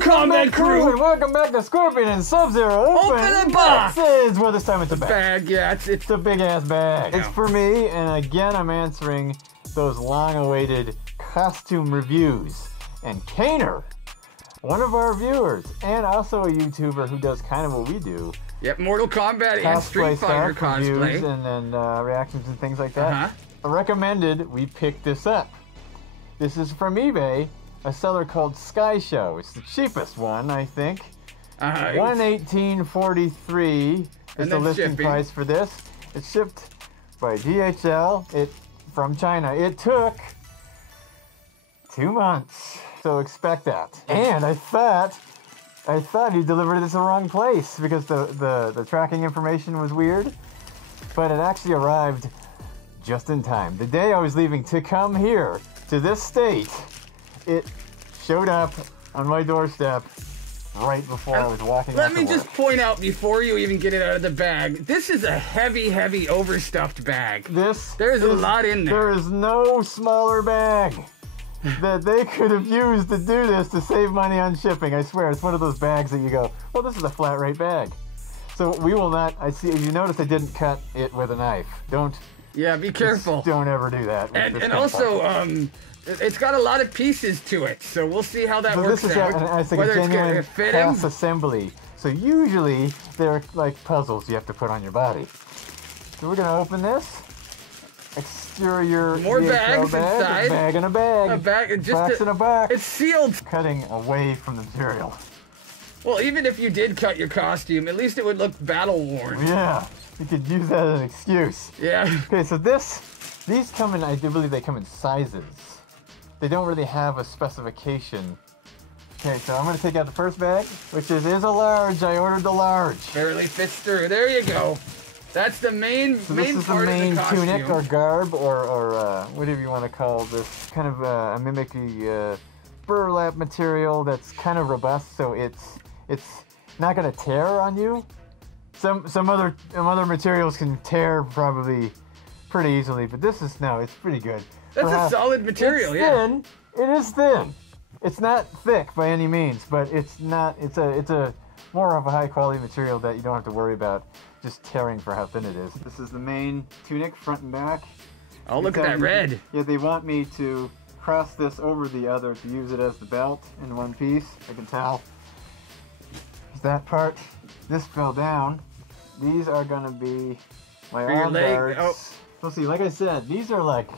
Hello, Kombat crew! And welcome back to Scorpion and Sub-Zero. Open the box! Well, this time it's a bag. Yeah, it's a big-ass bag. Yeah. It's for me, and again, I'm answering those long-awaited costume reviews. And Kaner, one of our viewers, and also a YouTuber who does kind of what we do. Yep, Mortal Kombat and Street Fighter cosplay. Reviews and reactions and things like that. Recommended we pick this up. This is from eBay, a seller called Sky Show. It's the cheapest one, I think. $118.43 is the listing price for this. It's shipped by DHL. From China. It took 2 months, so expect that. And I thought he delivered this in the wrong place because the tracking information was weird, but it actually arrived just in time. The day I was leaving to come here to this state, it showed up on my doorstep right before I was walking out. Let me just point out before you even get it out of the bag, this is a heavy overstuffed bag. There's a lot in there. There is no smaller bag that they could have used to do this to save money on shipping. I swear, it's one of those bags that you go, well, this is a flat rate bag. So we will not, you notice I didn't cut it with a knife. Yeah, be careful. Don't ever do that. And also, it's got a lot of pieces to it, so we'll see how that works out. It's like a genuine class assembly. So usually they're like puzzles you have to put on your body. So we're gonna open this. Exterior more bags inside. A bag in a bag. A bag, box in a box. It's sealed. Cutting away from the material. Well, even if you did cut your costume, at least it would look battle worn. Yeah, you could use that as an excuse. Yeah. Okay, so these come in, I do believe they come in sizes. They don't really have a specification. Okay, so I'm going to take out the first bag, which is a large. I ordered the large. Barely fits through. There you go. That's the main part of the costume. This is the main tunic or garb or whatever you want to call this. Kind of a mimicky burlap material that's kind of robust, so it's not going to tear on you. Some other materials can tear probably pretty easily, but this is it's pretty good. That's a solid material, it's thin. It is thin. It's not thick by any means, but it's not. It's a more of a high quality material that you don't have to worry about just tearing for how thin it is. This is the main tunic, front and back. Oh, look at that red. Yeah, they want me to cross this over the other to use it as the belt in one piece. I can tell. There's that part. This fell down. These are gonna be my arm guards. Oh. Well, see, like I said, these are like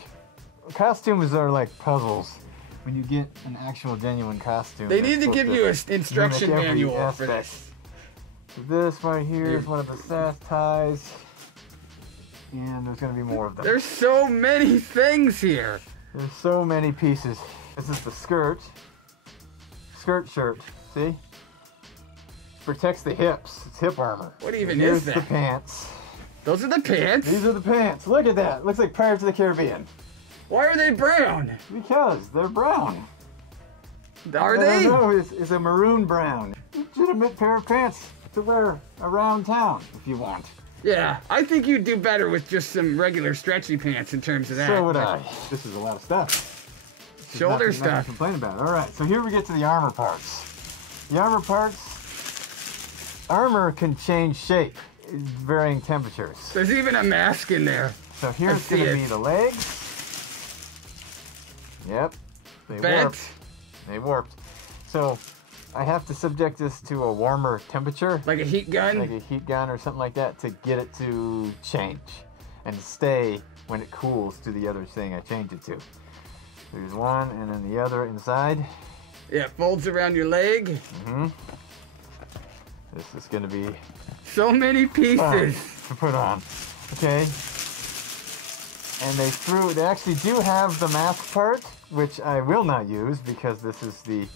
costumes are like puzzles. When you get an actual genuine costume, they need to give you an instruction manual for this. So this right here is one of the SAS ties, and there's going to be more of them. There's so many things here. There's so many pieces. This is the skirt shirt. See? Protects the hips. It's hip armor. What even is that? Here's the pants. Those are the pants? These are the pants. Look at that. Looks like Pirates of the Caribbean. Why are they brown? Because they're brown. Are they? No, it's a maroon brown. Legitimate pair of pants to wear around town if you want. Yeah, I think you'd do better with just some regular stretchy pants in terms of that. So would I. This is a lot of stuff. Shoulder stuff. Nothing to complain about. All right, so here we get to the armor parts. The armor parts, armor can change shape at varying temperatures. There's even a mask in there. So here's going to be the legs. Yep, they warped. So I have to subject this to a warmer temperature. Like a heat gun? Like a heat gun or something like that to get it to change and stay when it cools to the other thing I change it to. There's one and then the other inside. Yeah, it folds around your leg. Mm-hmm. This is going to be... so many pieces to put on. Okay. And they actually do have the mask part, which I will not use because this is the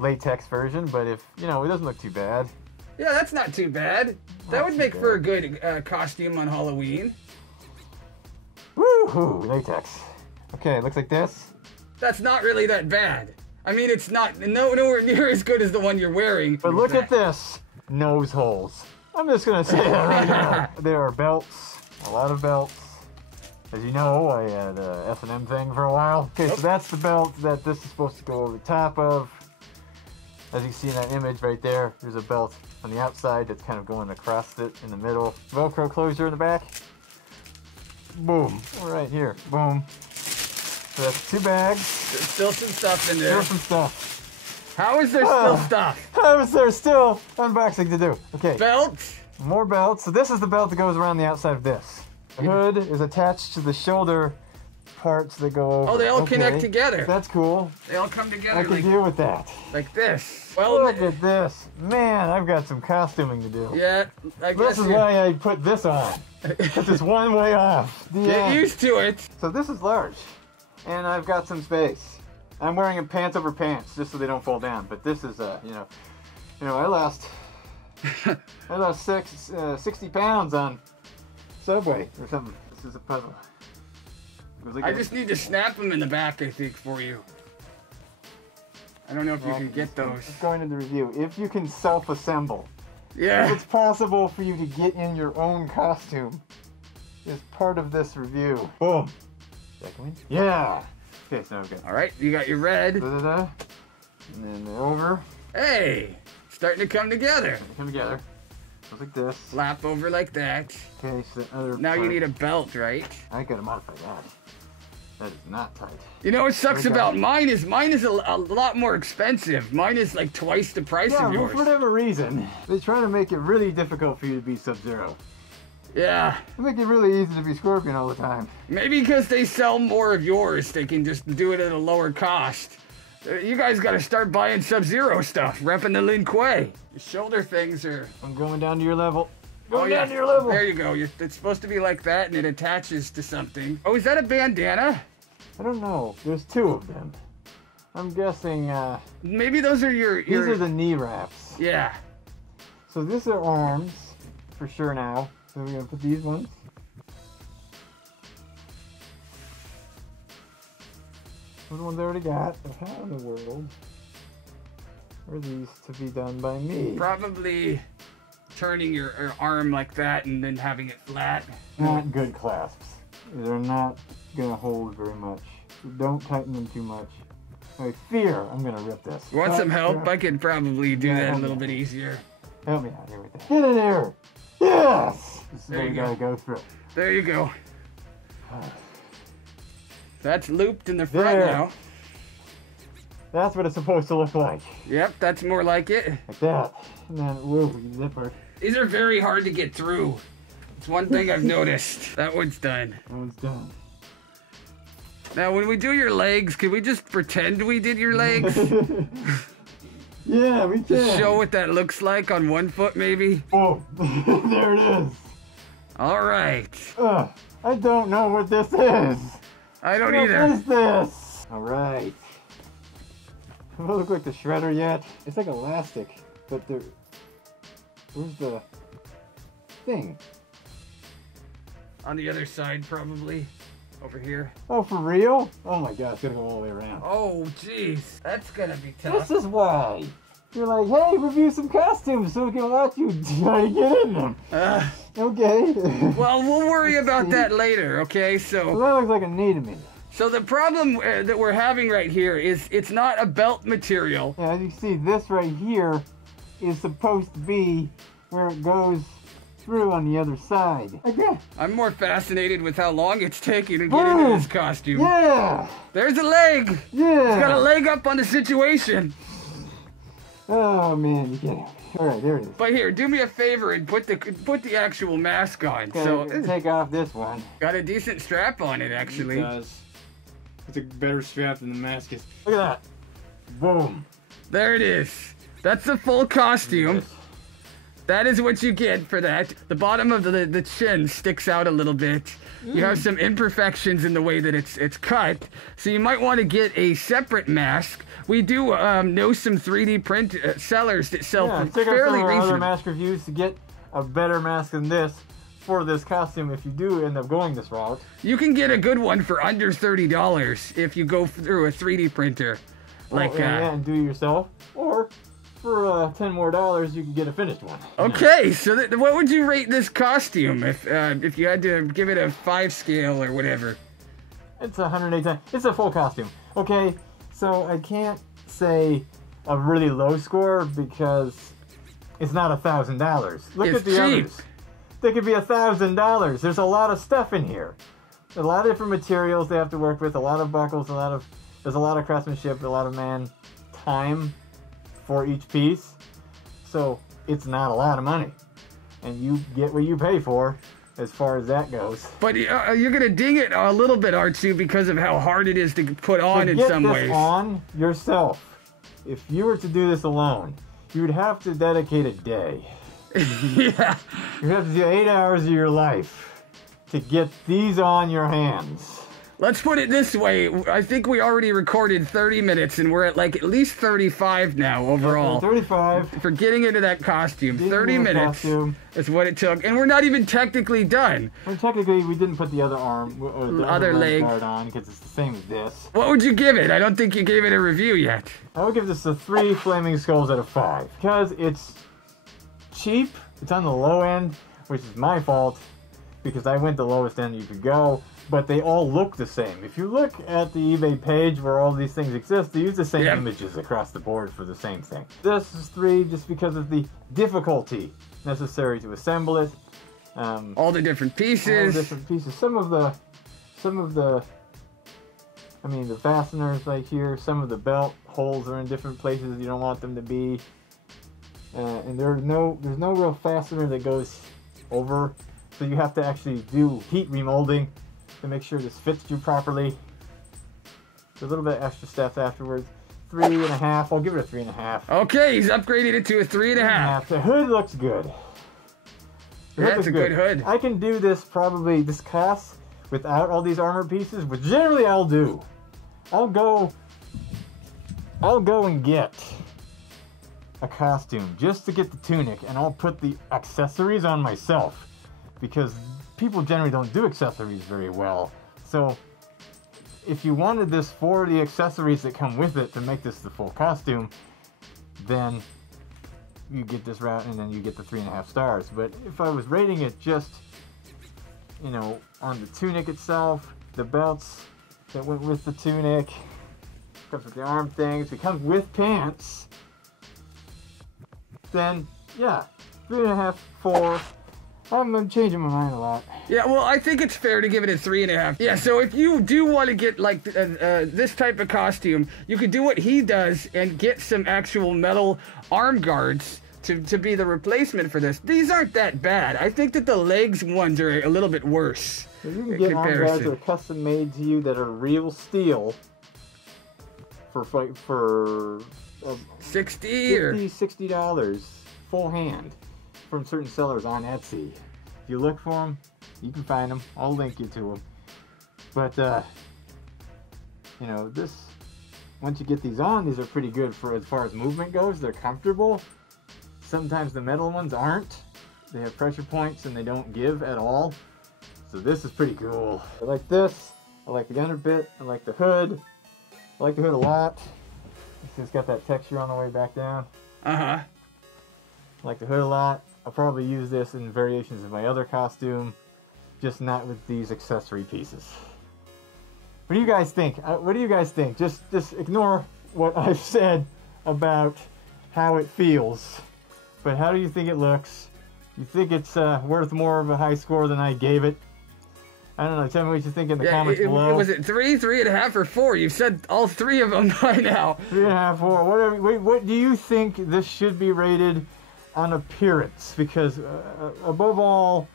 latex version, but if, it doesn't look too bad. Yeah, that's not too bad. That would make for a good costume on Halloween. Woohoo! Latex. Okay, it looks like this. That's not really that bad. I mean, it's nowhere near as good as the one you're wearing. But look at this. Nose holes. I'm just going to say that right now. There are belts. A lot of belts. As you know, I had a S&M thing for a while. Okay, so that's the belt that this is supposed to go over the top of. As you see in that image right there, there's a belt on the outside that's kind of going across it in the middle. Velcro closure in the back. Boom. Right here. Boom. So that's 2 bags. There's still some stuff in there. Still some stuff. How is there still stuff? How is there still unboxing to do? Okay. Belt. More belts. So this is the belt that goes around the outside of this. The hood is attached to the shoulder parts that go over. Oh, they all connect together. That's cool. They all come together. I can deal with that. Like this. Well, look at this. Man, I've got some costuming to do. Yeah, I guess. This is why I put this on. Because it's one way off. Get used to it. So this is large. And I've got some space. I'm wearing a pants over pants just so they don't fall down. But this is, you know, I lost 60 pounds on Subway or something. This is a puzzle. I just need to snap them in the back, I think, for you. I don't know if you can get those. Going to the review. If you can self-assemble. Yeah. If it's possible for you to get in your own costume is part of this review. Boom. Yeah. Okay, so okay. All right, you got your red. And then over. Hey, starting to come together. Come together. Goes like this. Flap over like that. Okay, so the other now part. You need a belt, right? I gotta modify that. That is not tight. You know what sucks about mine is a lot more expensive. Mine is like twice the price of yours. For whatever reason, they try to make it really difficult for you to be Sub-Zero. Yeah. They make it really easy to be Scorpion all the time. Maybe because they sell more of yours, they can just do it at a lower cost. You guys gotta start buying Sub-Zero stuff, repping the Lin Kuei. Your shoulder things are... I'm going down to your level. Going down to your level. There you go. It's supposed to be like that and it attaches to something. Oh, is that a bandana? I don't know. There's 2 of them. I'm guessing, maybe those are your... These are the knee wraps. Yeah. So these are arms, for sure now. So we're gonna put these ones. Those ones I already got. But how in the world are these to be done by me? Probably turning your arm like that and then having it flat. Not good clasps. They're not gonna hold very much. So don't tighten them too much. I fear I'm gonna rip this. You want some help? I could probably do that a little bit easier. Help me out here with that. Get in there! Yes! This is what we gotta go through. There you go. That's looped in the front now. That's what it's supposed to look like. Yep, that's more like it. Like that. And then, whoa, zipper. These are very hard to get through. It's one thing I've noticed. That one's done. That one's done. Now, when we do your legs, can we just pretend we did your legs? Yeah, we can. Just show what that looks like on one foot, maybe? Oh, there it is. All right. I don't know what this is. I don't either. What is this? All right. Does it look like the shredder yet? It's like elastic, but where's the thing? On the other side, probably. Over here. Oh, for real? Oh my god, it's gonna go all the way around. Oh, jeez. That's gonna be tough. This is why. You're like, hey, review some costumes so we can watch you try to get in them. Okay. Well, we'll worry about that later, okay? So that looks like a knee to me. So the problem that we're having right here is it's not a belt material. Yeah, as you see, this right here is supposed to be where it goes through on the other side. Okay. I'm more fascinated with how long it's taking to get into this costume. Yeah. There's a leg. Yeah. It's got a leg up on the situation. Oh man, you get it. All right, there it is. But here, do me a favor and put the actual mask on. Okay, so take off this one. Got a decent strap on it, actually. It does. It's a better strap than the mask is. Look at that. Boom. There it is. That's the full costume. Yes. That is what you get for that. The bottom of the chin sticks out a little bit. You have some imperfections in the way that it's cut. So you might want to get a separate mask. We do know some 3D print sellers that sell fairly reasonable. Other mask reviews to get a better mask than this for this costume if you do end up going this route. You can get a good one for under $30 if you go through a 3D printer. And do it yourself. Or for $10 more, you can get a finished one. Okay, so what would you rate this costume if you had to give it a 5 scale or whatever? It's 108 times. It's a full costume. Okay, so I can't say a really low score because it's not $1,000. Look at the others. They could be $1,000. There's a lot of stuff in here. A lot of different materials they have to work with, a lot of buckles, there's a lot of craftsmanship, a lot of man time for each piece. So it's not a lot of money. And you get what you pay for as far as that goes. But you're going to ding it a little bit, aren't you, because of how hard it is to put on in some ways. To get this on yourself, if you were to do this alone, you would have to dedicate a day. Yeah. You have to do 8 hours of your life to get these on your hands. Let's put it this way. I think we already recorded 30 minutes, and we're at like at least 35 now overall. 35. For getting into that costume. 30 minutes is what it took. And we're not even technically done. Well, technically, we didn't put the other arm, the other leg on because it's the same as this. What would you give it? I don't think you gave it a review yet. I would give this a 3 flaming skulls out of 5. Because it's cheap. It's on the low end, which is my fault. Because I went the lowest end you could go. But they all look the same. If you look at the eBay page where all these things exist, they use the same images across the board for the same thing. This is 3 just because of the difficulty necessary to assemble it. All the different pieces. Some of the, I mean, the fasteners like here, some of the belt holes are in different places you don't want them to be. And there's no real fastener that goes over. So you have to actually do heat remolding to make sure this fits you properly. There's a little bit extra stuff afterwards. 3.5. I'll give it a 3.5. Okay, he's upgraded it to a 3.5. The hood looks good. That's a good hood. I can do this class without all these armor pieces, which generally I'll do. I'll go and get a costume just to get the tunic, and I'll put the accessories on myself because people generally don't do accessories very well. So if you wanted this for the accessories that come with it to make this the full costume, then you get this route and then you get the 3.5 stars. But if I was rating it just, you know, on the tunic itself, the belts that went with the tunic, comes with the arm things, it comes with pants, then yeah, 3.5, 4. I'm changing my mind a lot. Yeah, well, I think it's fair to give it a 3.5. Yeah, so if you do want to get like this type of costume, you could do what he does and get some actual metal arm guards to be the replacement for this. These aren't that bad. I think that the legs ones are a little bit worse. So you can get arm guards that are custom made to you that are real steel for $60 $60 full hand. From certain sellers on Etsy. If you look for them, you can find them. I'll link you to them. But, you know, once you get these on, these are pretty good for as far as movement goes. They're comfortable. Sometimes the metal ones aren't. They have pressure points and they don't give at all. So this is pretty cool. I like this. I like the under bit. I like the hood. I like the hood a lot. It's got that texture on the way back down. Uh-huh. I like the hood a lot. I'll probably use this in variations of my other costume, just not with these accessory pieces. What do you guys think? What do you guys think? Just ignore what I've said about how it feels. But how do you think it looks? You think it's worth more of a high score than I gave it? I don't know. Tell me what you think in the comments below. Was it 3, 3.5, or 4? You've said all 3 of them by now. 3.5, 4. Whatever. Wait, what do you think this should be rated on appearance? Because above all,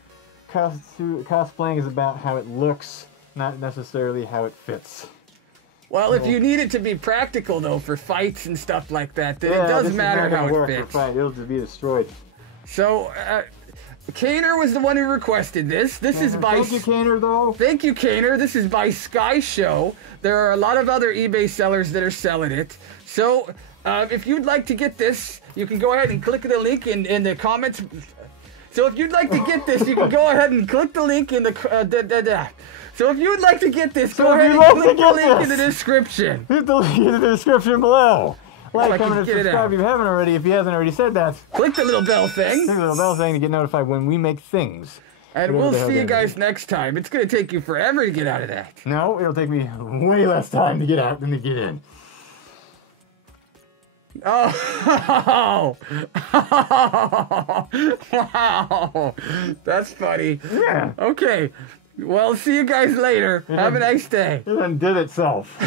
cosplaying is about how it looks, not necessarily how it fits. Well, if you need it to be practical, though, for fights and stuff like that, then it does matter how it fits. It'll just be destroyed. So, Kaner was the one who requested this. This is by... Thank you, Kaner, though. Thank you, Kaner. This is by Sky Show. There are a lot of other eBay sellers that are selling it. So, if you'd like to get this, you can go ahead and click the link in the comments. So if you'd like to get this, you can go ahead and click the link in the... So if you'd like to get this, go ahead and click the link in the description. Hit the link in the description below. Like, comment, and subscribe if you haven't already. If you haven't already said that, click the little bell thing. Click the little bell thing to get notified when we make things. And we'll see you guys next time. It's going to take you forever to get out of that. No, it'll take me way less time to get out than to get in. Oh. Wow. That's funny. Yeah. Okay. Well, see you guys later. Have a nice day. It undid itself.